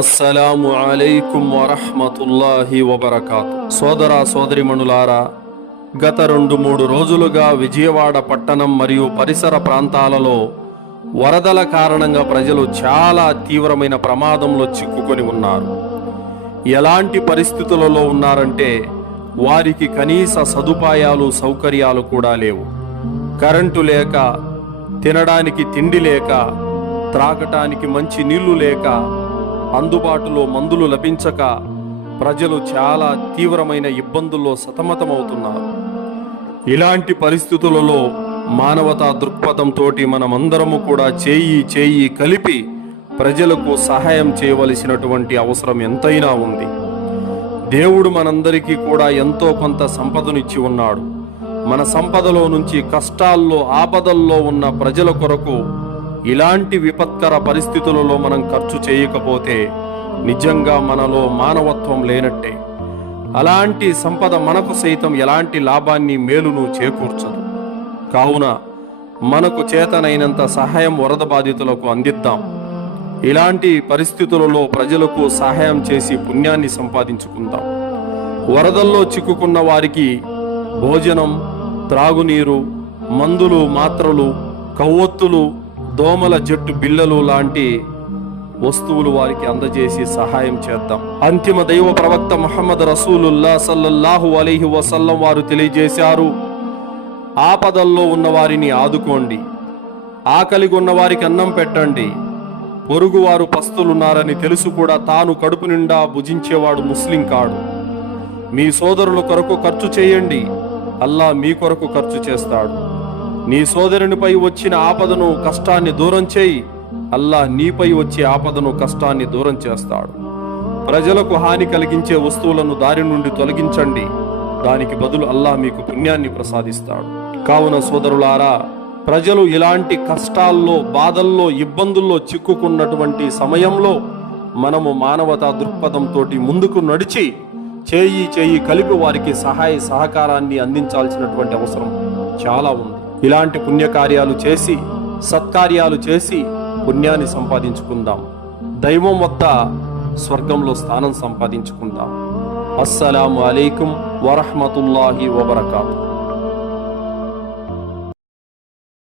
అస్సలాము అలైకుం వరహమతుల్లాహి వబర్కాత్. సోదర సోదరిమణులారా గత రెండు మూడు రోజులుగా విజయవాడ పట్టణం మరియు పరిసర ప్రాంతాలలో వరదల కారణంగా ప్రజలు చాలా తీవ్రమైన ప్రమాదంలో చిక్కుకొని ఉన్నారు. ఎలాంటి పరిస్థితులలో ఉన్నారంటే వారికి కనీస సదుపాయాలు సౌకర్యాలు కూడా లేవు. కరెంటు లేక తినడానికి తిండి లేక త్రాగటానికి మంచి నీళ్ళు లేక అందుబాటులో మందులు లభించక ప్రజలు చాలా తీవ్రమైన ఇబ్బందుల్లో సతమతమవుతున్నారు. ఇలాంటి పరిస్థితులలో మానవతా దృక్పథంతో మనమందరము కూడా చేయి చేయి కలిపి ప్రజలకు సహాయం చేయవలసినటువంటి అవసరం ఎంతైనా ఉంది. దేవుడు మనందరికీ కూడా ఎంతో కొంత సంపదనిచ్చి ఉన్నాడు. మన సంపదలో నుంచి కష్టాల్లో ఆపదల్లో ఉన్న ప్రజల కొరకు ఇలాంటి విపత్కర పరిస్థితులలో మనం ఖర్చు చేయకపోతే నిజంగా మనలో మానవత్వం లేనట్టే. అలాంటి సంపద మనకు సైతం ఎలాంటి లాభాన్ని మేలును చేకూర్చదు. కావున మనకు చేతనైనంత సహాయం వరద బాధితులకు అందిద్దాం. ఇలాంటి పరిస్థితులలో ప్రజలకు సహాయం చేసి పుణ్యాన్ని సంపాదించుకుందాం. వరదల్లో చిక్కుకున్న వారికి భోజనం త్రాగునీరు మందులు మాత్రలు కవ్వొత్తులు దోమల జట్టు బిల్లలు లాంటి వస్తువులు వారికి అందజేసి సహాయం చేద్దాం. అంతిమ దైవ ప్రవక్త మహమ్మద్ రసూలుల్లా సల్లల్లాహు అలీహి వసల్లం వారు తెలియజేశారు ఆపదల్లో ఉన్న వారిని ఆదుకోండి. ఆకలిగా ఉన్న వారికి అన్నం పెట్టండి. పొరుగువారు పస్తులున్నారని తెలుసు కూడా తాను కడుపు నిండా భుజించేవాడు ముస్లిం కాడు. మీ సోదరుల కొరకు ఖర్చు చేయండి. అల్లా మీ కొరకు ఖర్చు చేస్తాడు. నీ సోదరునిపై వచ్చిన ఆపదను కష్టాన్ని దూరం చేయి. అల్లా నీపై వచ్చే ఆపదను కష్టాన్ని దూరం చేస్తాడు. ప్రజలకు హాని కలిగించే వస్తువులను దారి నుండి తొలగించండి. దానికి బదులు అల్లా మీకు పుణ్యాన్ని ప్రసాదిస్తాడు. కావున సోదరులారా ప్రజలు ఇలాంటి కష్టాల్లో బాధల్లో ఇబ్బందుల్లో చిక్కుకున్నటువంటి సమయంలో మనము మానవతా దృక్పథంతో ముందుకు నడిచి చేయి చేయి కలిపి వారికి సహాయ సహకారాన్ని అందించాల్సినటువంటి అవసరం చాలా ఉంది. ఇలాంటి పుణ్యకార్యాలు చేసి సత్కార్యాలు చేసి పుణ్యాన్ని సంపాదించుకుందాం. దైవం వద్ద స్వర్గంలో స్థానం సంపాదించుకుందాం. అస్సలాము అలైకుం వరహమతుల్లాహి వబర్కాతు.